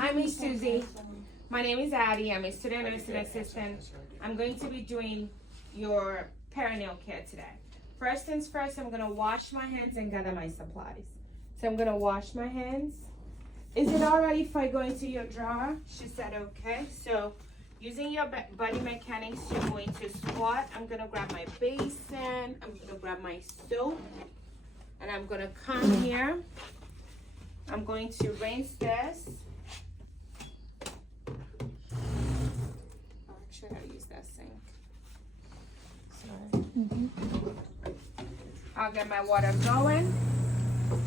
Hi, Miss Susie. My name is Addie. I'm a student nursing assistant. I'm going to be doing your perineal care today. First things first, I'm gonna wash my hands and gather my supplies. So I'm gonna wash my hands. Is it alright if I go into your drawer? She said okay. So using your body mechanics, you're going to squat. I'm gonna grab my basin. I'm gonna grab my soap. And I'm gonna come here. I'm going to rinse this. Actually, I'll use that sink. Sorry. I'll get my water going.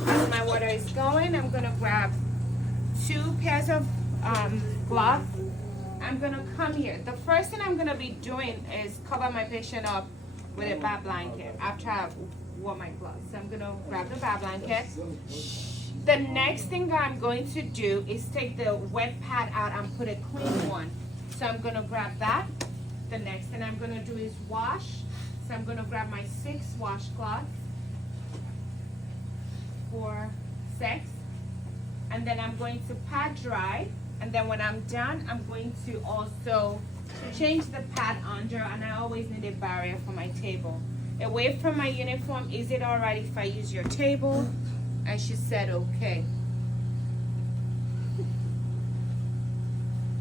As my water is going, I'm gonna grab 2 pairs of gloves. I'm gonna come here. The first thing I'm gonna be doing is cover my patient up with a bath blanket after I've worn my gloves. So I'm gonna grab the bath blanket. The next thing that I'm going to do is take the wet pad out and put a clean one. So I'm gonna grab that. The next thing I'm gonna do is wash. So I'm gonna grab my 6 washcloths. 4, 6. And then I'm going to pad dry. And then when I'm done, I'm going to also change the pad under, and I always need a barrier for my table. Away from my uniform, is it alright if I use your table? And she said okay.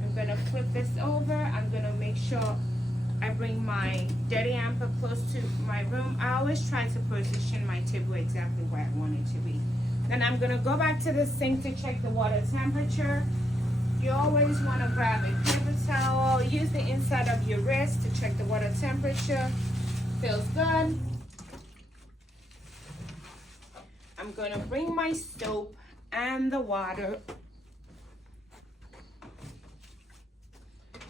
I'm gonna flip this over. I'm gonna make sure I bring my dirty hamper close to my room. I always try to position my table exactly where I want it to be. Then I'm gonna go back to the sink to check the water temperature. You always wanna grab a paper towel, use the inside of your wrist to check the water temperature. Feels good. I'm gonna bring my soap and the water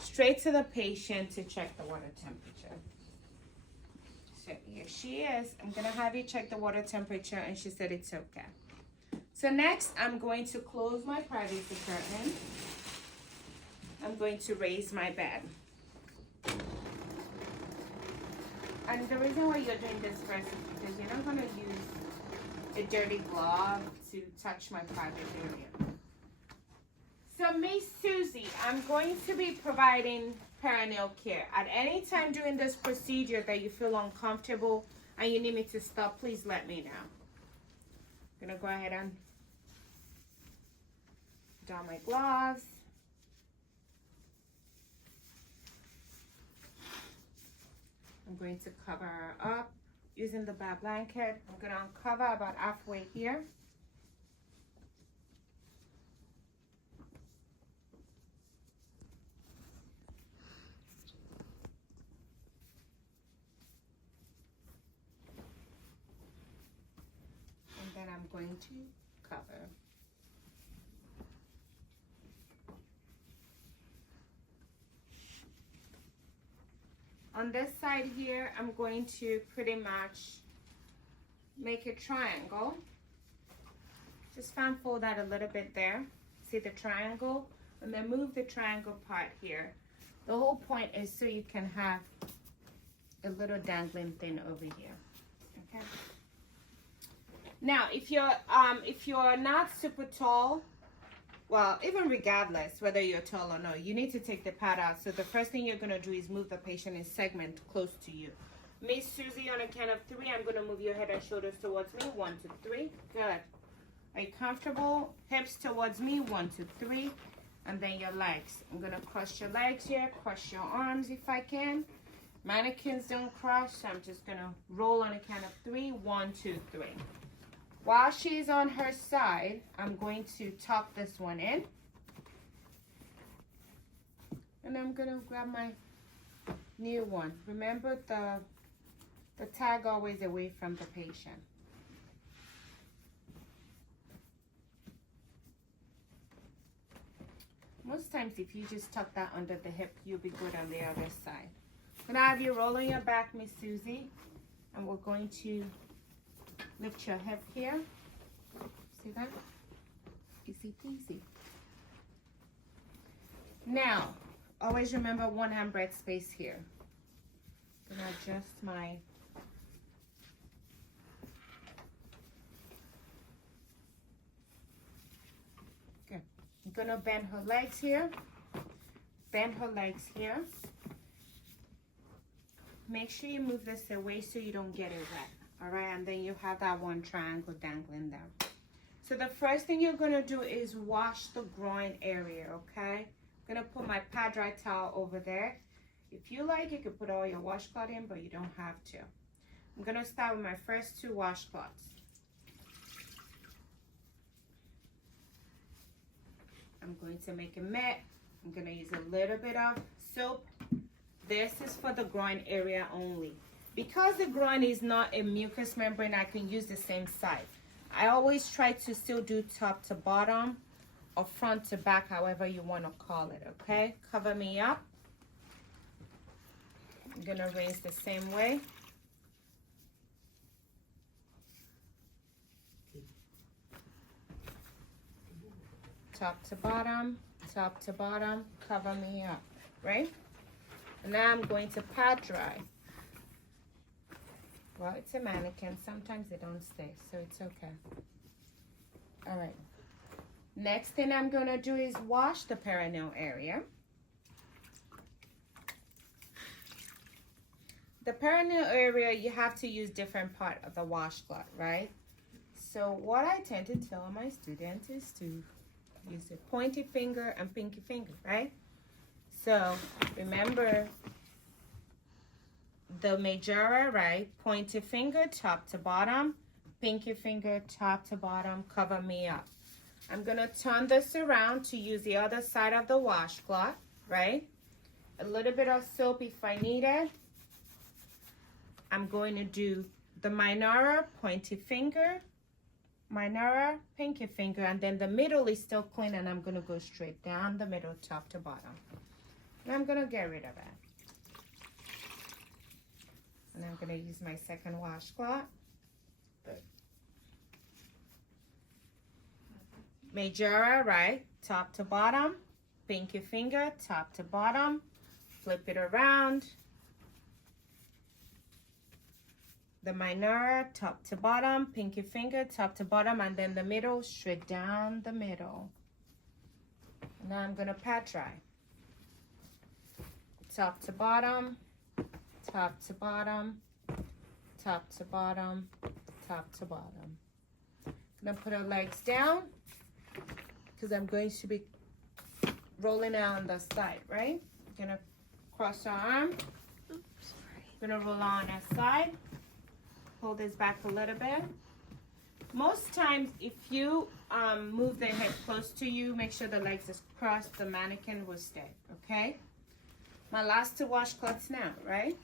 straight to the patient to check the water temperature. So here she is. I'm gonna have you check the water temperature, and she said it's okay. So next, I'm going to close my privacy curtain. I'm going to raise my bed. And the reason why you're doing this first is because you're not gonna use a dirty glove to touch my private area. So Miss Susie, I'm going to be providing perineal care. At any time during this procedure that you feel uncomfortable and you need me to stop, please let me know. I'm gonna go ahead and don my gloves. I'm going to cover her up using the bath blanket. I'm going to uncover about halfway here. And then I'm going to cover. On this side here, I'm going to pretty much make a triangle. Just fan fold that a little bit there. See the triangle? And then move the triangle part here. The whole point is so you can have a little dangling thing over here. Okay. Now, if you're not super tall, well, even regardless whether you're tall or not, you need to take the pad out. So the first thing you're gonna do is move the patient in segment close to you. Miss Susie, on a count of 3, I'm gonna move your head and shoulders towards me. 1, 2, 3. Good. Are you comfortable? Hips towards me. 1, 2, 3. And then your legs. I'm gonna cross your legs here, cross your arms if I can. Mannequins don't cross, so I'm just gonna roll on a count of 3. 1, 2, 3. While she's on her side, I'm going to tuck this one in. And I'm gonna grab my new one. Remember the tag always away from the patient. Most times if you just tuck that under the hip, you'll be good on the other side. I'm gonna have you roll on your back, Miss Susie. And we're going to lift your hip here. See that? Easy peasy. Now, always remember 1 handbreadth space here. I'm gonna adjust my I'm gonna bend her legs here. Bend her legs here. Make sure you move this away so you don't get it wet. All right, and then you have that one triangle dangling there. So the first thing you're gonna do is wash the groin area, okay? I'm gonna put my pad dry towel over there. If you like, you could put all your washcloth in, but you don't have to. I'm gonna start with my first 2 washcloths. I'm going to make a mitt. I'm gonna use a little bit of soap. This is for the groin area only. Because the groin is not a mucous membrane, I can use the same side. I always try to still do top to bottom or front to back, however you want to call it, okay? Cover me up. I'm gonna rinse the same way. Top to bottom, cover me up, right? And now I'm going to pad dry. Well, it's a mannequin. Sometimes they don't stay, so it's okay. All right. Next thing I'm going to do is wash the perineal area. The perineal area, you have to use different part of the washcloth, right? So what I tend to tell my students is to use the pointy finger and pinky finger, right? So remember the majora, right? Pointy finger, top to bottom, pinky finger, top to bottom, cover me up. I'm gonna turn this around to use the other side of the washcloth, right? A little bit of soap if I need it. I'm going to do the minora, pointy finger, minora, pinky finger, and then the middle is still clean, and I'm gonna go straight down the middle, top to bottom. And I'm gonna get rid of that. And I'm gonna use my second washcloth. Majora, right, top to bottom, pinky finger, top to bottom, flip it around. The minora, top to bottom, pinky finger, top to bottom, and then the middle, straight down the middle. Now I'm gonna pat dry. Top to bottom, top to bottom, top to bottom, top to bottom. I'm gonna put our legs down because I'm going to be rolling out on the side, right? Gonna cross our arm. Gonna roll on that side. Hold this back a little bit. Most times, if you move the head close to you, make sure the legs is crossed, the mannequin will stay, okay? My last 2 washcloths now, right?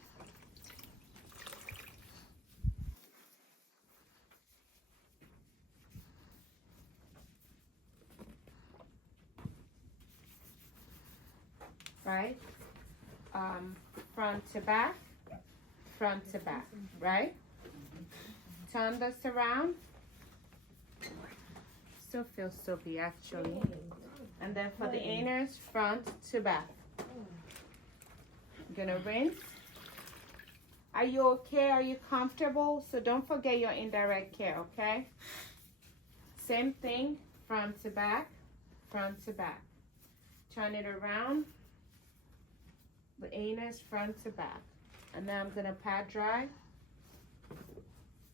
Right? Front to back, right? Turn this around. Still feels soapy actually. And then for the anus, front to back. I'm gonna rinse. Are you okay? Are you comfortable? So don't forget your indirect care, okay? Same thing, front to back, front to back. Turn it around. The anus, front to back. And now I'm gonna pat dry.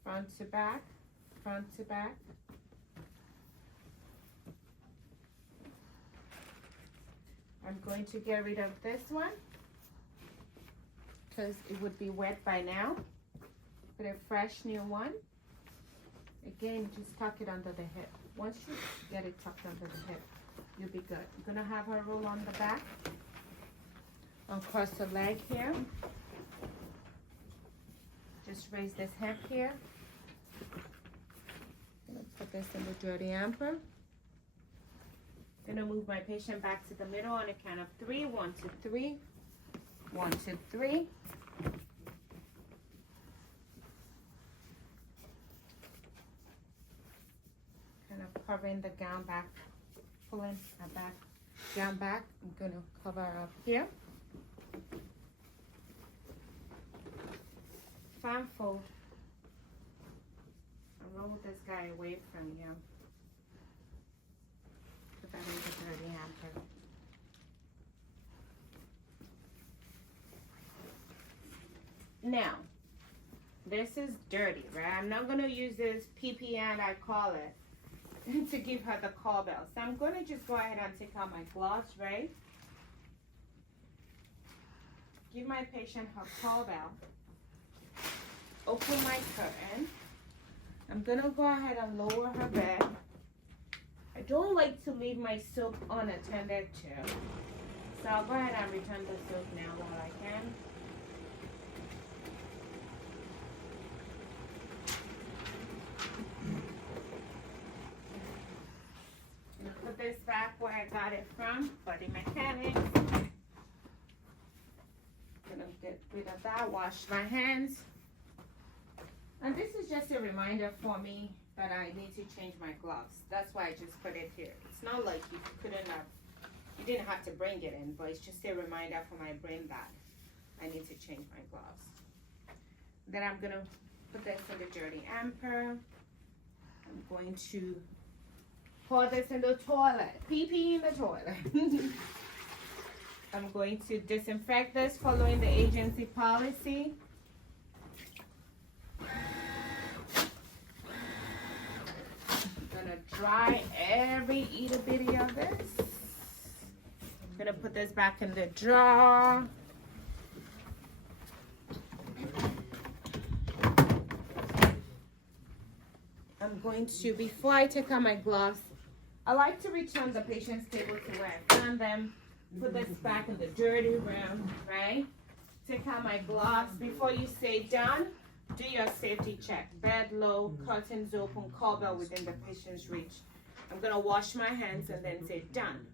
Front to back, front to back. I'm going to get rid of this one because it would be wet by now. Put a fresh new one. Again, just tuck it under the hip. Once you get it tucked under the hip, you'll be good. I'm gonna have her roll on the back. Uncross the leg here. Just raise this hip here. I'm gonna put this in the dirty hamper. Gonna move my patient back to the middle on a count of 3. 1, 2, 3. 1, 2, 3. Kind of covering the gown back, pulling her back, gown back. I'm gonna cover up here. Fan fold. And roll this guy away from you. Put that in the dirty hamper. Now, this is dirty, right? I'm not gonna use this PPN, I call it, to give her the call bell. So I'm gonna just go ahead and take out my gloves, right? Give my patient her call bell. Open my curtain. I'm gonna go ahead and lower her bed. I don't like to leave my soap unattended to. So I'll go ahead and return the soap now while I can. Put this back where I got it from, Body Mechanics. Gonna get rid of that, wash my hands. And this is just a reminder for me that I need to change my gloves. That's why I just put it here. It's not like you didn't have to bring it in, but it's just a reminder for my brain that I need to change my gloves. Then I'm gonna put this in the dirty hamper. I'm going to pour this in the toilet. Pee in the toilet. I'm going to disinfect this following the agency policy. I'm gonna dry every itty bitty of this. I'm gonna put this back in the jar. I'm going to, before I take out my gloves, I like to return the patient's table to where I found them. Put this back in the dirty room, right? Take out my gloves. Before you say done, do your safety check. Bed low, curtains open, call bell within the patient's reach. I'm gonna wash my hands and then say done.